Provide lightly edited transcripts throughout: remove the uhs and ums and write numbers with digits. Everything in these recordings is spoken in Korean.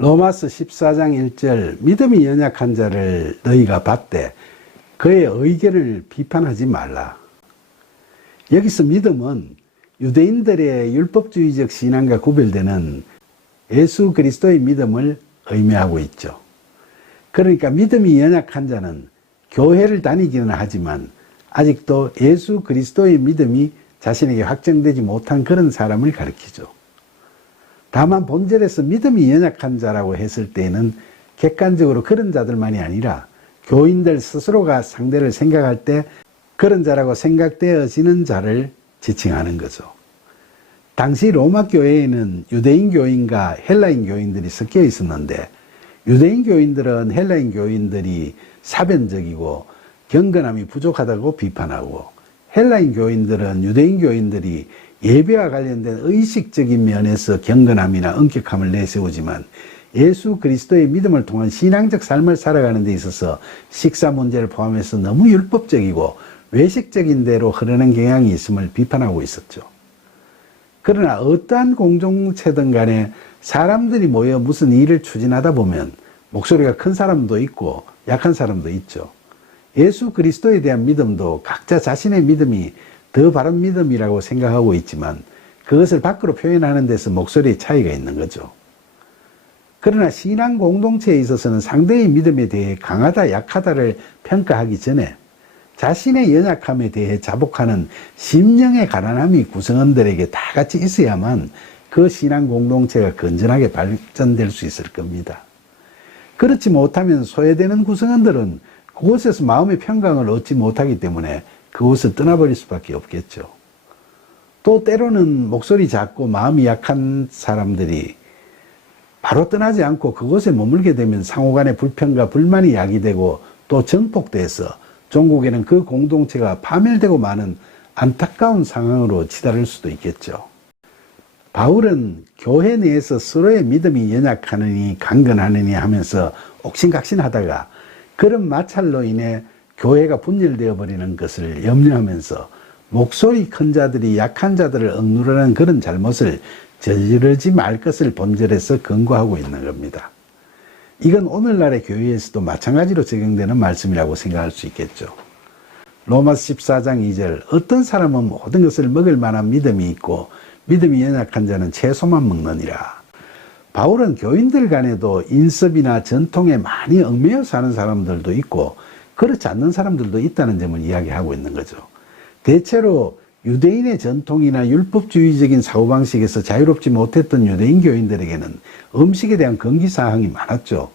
로마서 14장 1절 믿음이 연약한 자를 너희가 받되 그의 의견을 비판하지 말라. 여기서 믿음은 유대인들의 율법주의적 신앙과 구별되는 예수 그리스도의 믿음을 의미하고 있죠. 그러니까 믿음이 연약한 자는 교회를 다니기는 하지만 아직도 예수 그리스도의 믿음이 자신에게 확정되지 못한 그런 사람을 가리키죠. 다만 본절에서 믿음이 연약한 자라고 했을 때에는 객관적으로 그런 자들만이 아니라 교인들 스스로가 상대를 생각할 때 그런 자라고 생각되어지는 자를 지칭하는 거죠. 당시 로마 교회에는 유대인 교인과 헬라인 교인들이 섞여 있었는데 유대인 교인들은 헬라인 교인들이 사변적이고 경건함이 부족하다고 비판하고 헬라인 교인들은 유대인 교인들이 예배와 관련된 의식적인 면에서 경건함이나 엄격함을 내세우지만 예수 그리스도의 믿음을 통한 신앙적 삶을 살아가는 데 있어서 식사 문제를 포함해서 너무 율법적이고 외식적인 대로 흐르는 경향이 있음을 비판하고 있었죠. 그러나 어떠한 공동체든 간에 사람들이 모여 무슨 일을 추진하다 보면 목소리가 큰 사람도 있고 약한 사람도 있죠. 예수 그리스도에 대한 믿음도 각자 자신의 믿음이 더 바른 믿음이라고 생각하고 있지만 그것을 밖으로 표현하는 데서 목소리의 차이가 있는 거죠. 그러나 신앙 공동체에 있어서는 상대의 믿음에 대해 강하다 약하다를 평가하기 전에 자신의 연약함에 대해 자복하는 심령의 가난함이 구성원들에게 다 같이 있어야만 그 신앙 공동체가 건전하게 발전될 수 있을 겁니다. 그렇지 못하면 소외되는 구성원들은 그곳에서 마음의 평강을 얻지 못하기 때문에 그곳을 떠나버릴 수밖에 없겠죠. 또 때로는 목소리 작고 마음이 약한 사람들이 바로 떠나지 않고 그곳에 머물게 되면 상호간의 불평과 불만이 야기되고 또 정폭돼서 종국에는 그 공동체가 파멸되고 마는 안타까운 상황으로 치달을 수도 있겠죠. 바울은 교회 내에서 서로의 믿음이 연약하느니 강건하느니 하면서 옥신각신하다가 그런 마찰로 인해 교회가 분열되어 버리는 것을 염려하면서 목소리 큰 자들이 약한 자들을 억누르는 그런 잘못을 저지르지 말 것을 본절에서 권고하고 있는 겁니다. 이건 오늘날의 교회에서도 마찬가지로 적용되는 말씀이라고 생각할 수 있겠죠. 로마서 14장 2절 어떤 사람은 모든 것을 먹을 만한 믿음이 있고 믿음이 연약한 자는 채소만 먹느니라. 바울은 교인들 간에도 인습이나 전통에 많이 얽매여 사는 사람들도 있고 그렇지 않는 사람들도 있다는 점을 이야기하고 있는 거죠. 대체로 유대인의 전통이나 율법주의적인 사고방식에서 자유롭지 못했던 유대인 교인들에게는 음식에 대한 금기사항이 많았죠.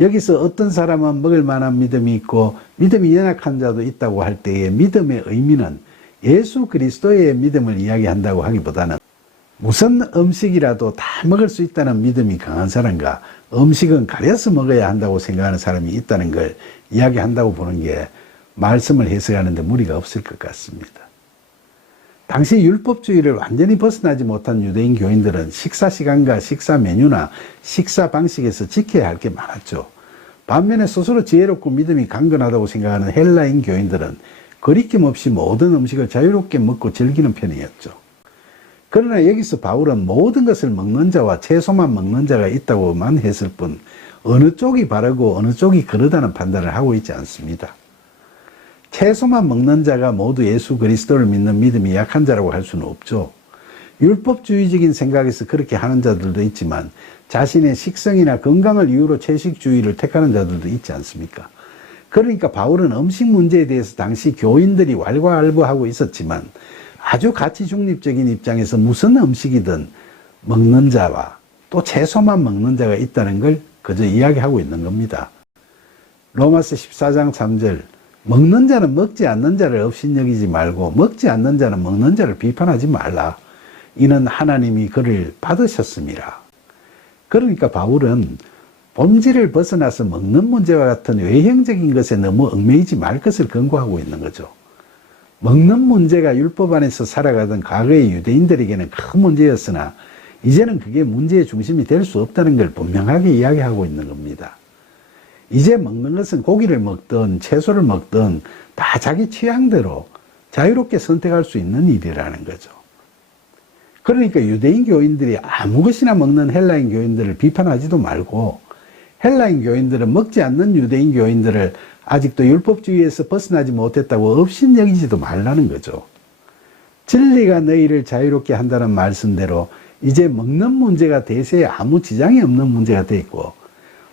여기서 어떤 사람은 먹을 만한 믿음이 있고 믿음이 연약한 자도 있다고 할 때의 믿음의 의미는 예수 그리스도의 믿음을 이야기한다고 하기보다는 무슨 음식이라도 다 먹을 수 있다는 믿음이 강한 사람과 음식은 가려서 먹어야 한다고 생각하는 사람이 있다는 걸 이야기한다고 보는 게 말씀을 해석하는데 무리가 없을 것 같습니다. 당시 율법주의를 완전히 벗어나지 못한 유대인 교인들은 식사 시간과 식사 메뉴나 식사 방식에서 지켜야 할 게 많았죠. 반면에 스스로 지혜롭고 믿음이 강건하다고 생각하는 헬라인 교인들은 거리낌 없이 모든 음식을 자유롭게 먹고 즐기는 편이었죠. 그러나 여기서 바울은 모든 것을 먹는 자와 채소만 먹는 자가 있다고만 했을 뿐 어느 쪽이 바르고 어느 쪽이 그르다는 판단을 하고 있지 않습니다. 채소만 먹는 자가 모두 예수 그리스도를 믿는 믿음이 약한 자라고 할 수는 없죠. 율법주의적인 생각에서 그렇게 하는 자들도 있지만 자신의 식성이나 건강을 이유로 채식주의를 택하는 자들도 있지 않습니까? 그러니까 바울은 음식 문제에 대해서 당시 교인들이 왈가왈부하고 있었지만 아주 가치 중립적인 입장에서 무슨 음식이든 먹는 자와 또 채소만 먹는 자가 있다는 걸 그저 이야기하고 있는 겁니다. 로마서 14장 3절 먹는 자는 먹지 않는 자를 업신여기지 말고 먹지 않는 자는 먹는 자를 비판하지 말라. 이는 하나님이 그를 받으셨습니다. 그러니까 바울은 본질을 벗어나서 먹는 문제와 같은 외형적인 것에 너무 얽매이지 말 것을 권고하고 있는 거죠. 먹는 문제가 율법 안에서 살아가던 과거의 유대인들에게는 큰 문제였으나 이제는 그게 문제의 중심이 될 수 없다는 걸 분명하게 이야기하고 있는 겁니다. 이제 먹는 것은 고기를 먹든 채소를 먹든 다 자기 취향대로 자유롭게 선택할 수 있는 일이라는 거죠. 그러니까 유대인 교인들이 아무 것이나 먹는 헬라인 교인들을 비판하지도 말고, 헬라인 교인들은 먹지 않는 유대인 교인들을 아직도 율법주의에서 벗어나지 못했다고 업신여기지도 말라는 거죠. 진리가 너희를 자유롭게 한다는 말씀대로 이제 먹는 문제가 대세에 아무 지장이 없는 문제가 돼 있고,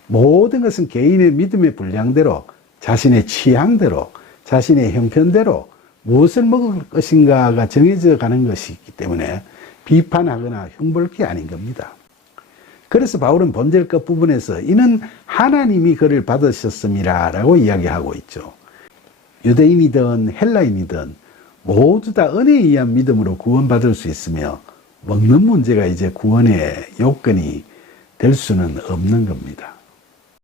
모든 것은 개인의 믿음의 분량대로, 자신의 취향대로, 자신의 형편대로 무엇을 먹을 것인가가 정해져 가는 것이기 때문에 비판하거나 흉볼 게 아닌 겁니다. 그래서 바울은 본절 끝부분에서 이는 하나님이 그를 받으셨음이라 라고 이야기하고 있죠. 유대인이든 헬라인이든 모두 다 은혜에 의한 믿음으로 구원받을 수 있으며, 먹는 문제가 이제 구원의 요건이 될 수는 없는 겁니다.